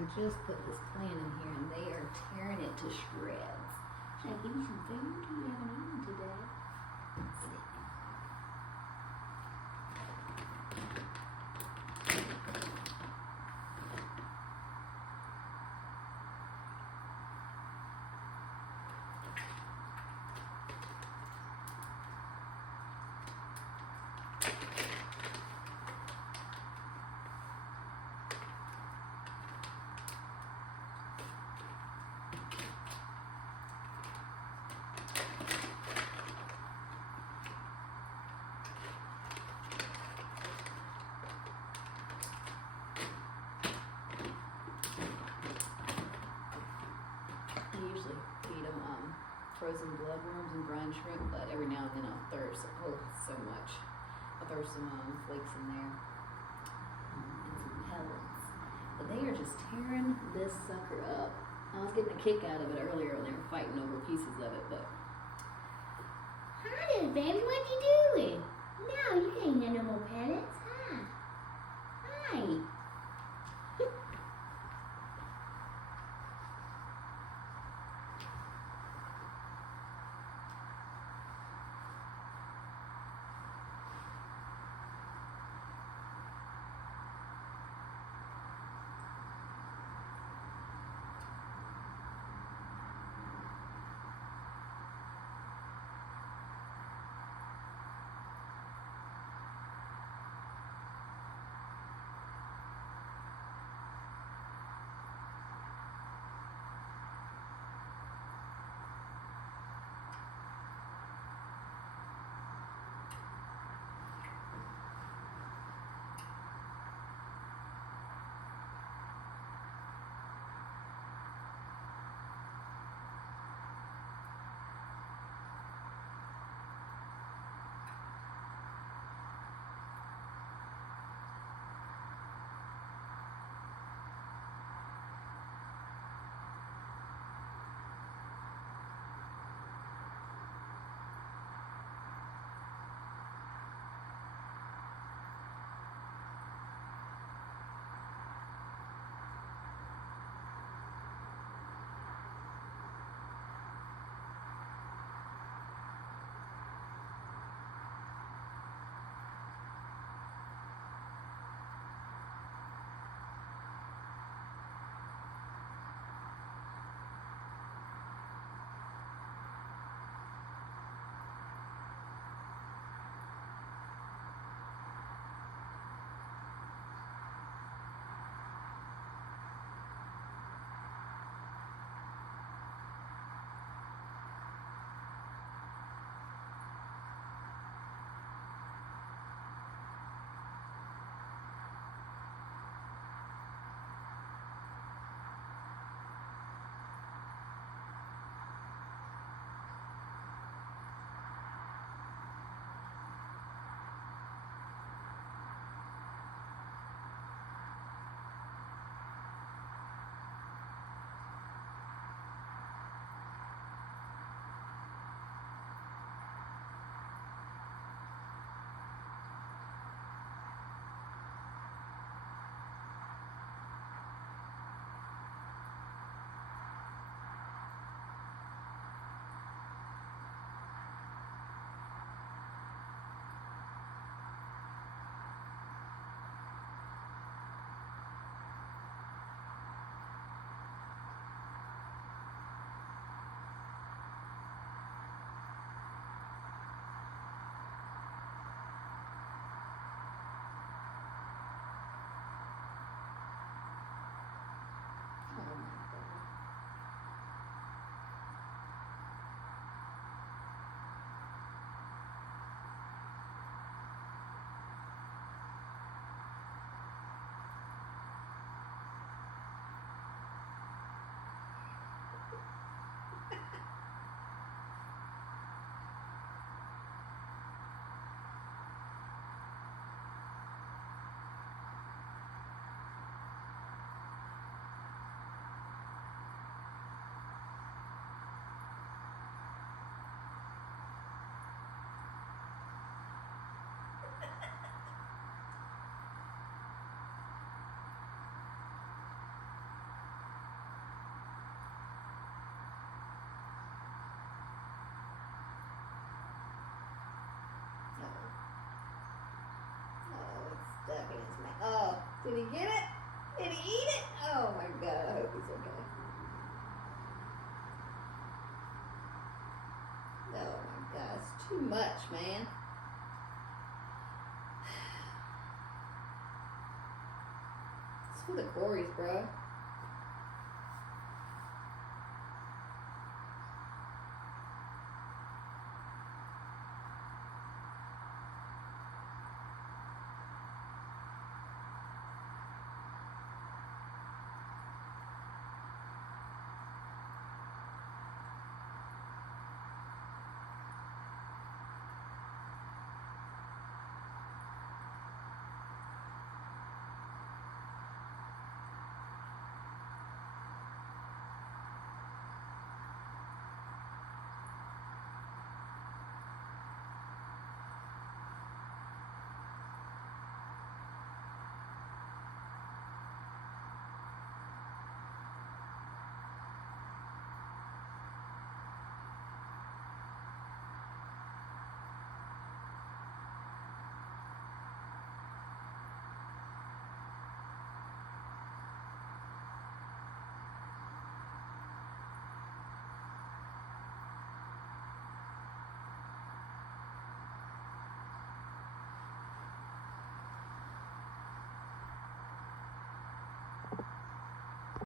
I just put this plant in here and they are tearing it to shreds. Should I give you some food? You haven't eaten today. Let's see. I usually feed them frozen bloodworms and brine shrimp, but every now and then I'll throw some, so much. I'll throw some flakes in there and some pellets. But they are just tearing this sucker up. I was getting a kick out of it earlier when they were fighting over pieces of it, but. Hi, baby, what you doing? No, you ain't got no more pellets. Hi. Hi. Did he get it? Did he eat it? Oh my god, I hope he's okay. Oh my god, it's too much, man. It's for the Corys, bro.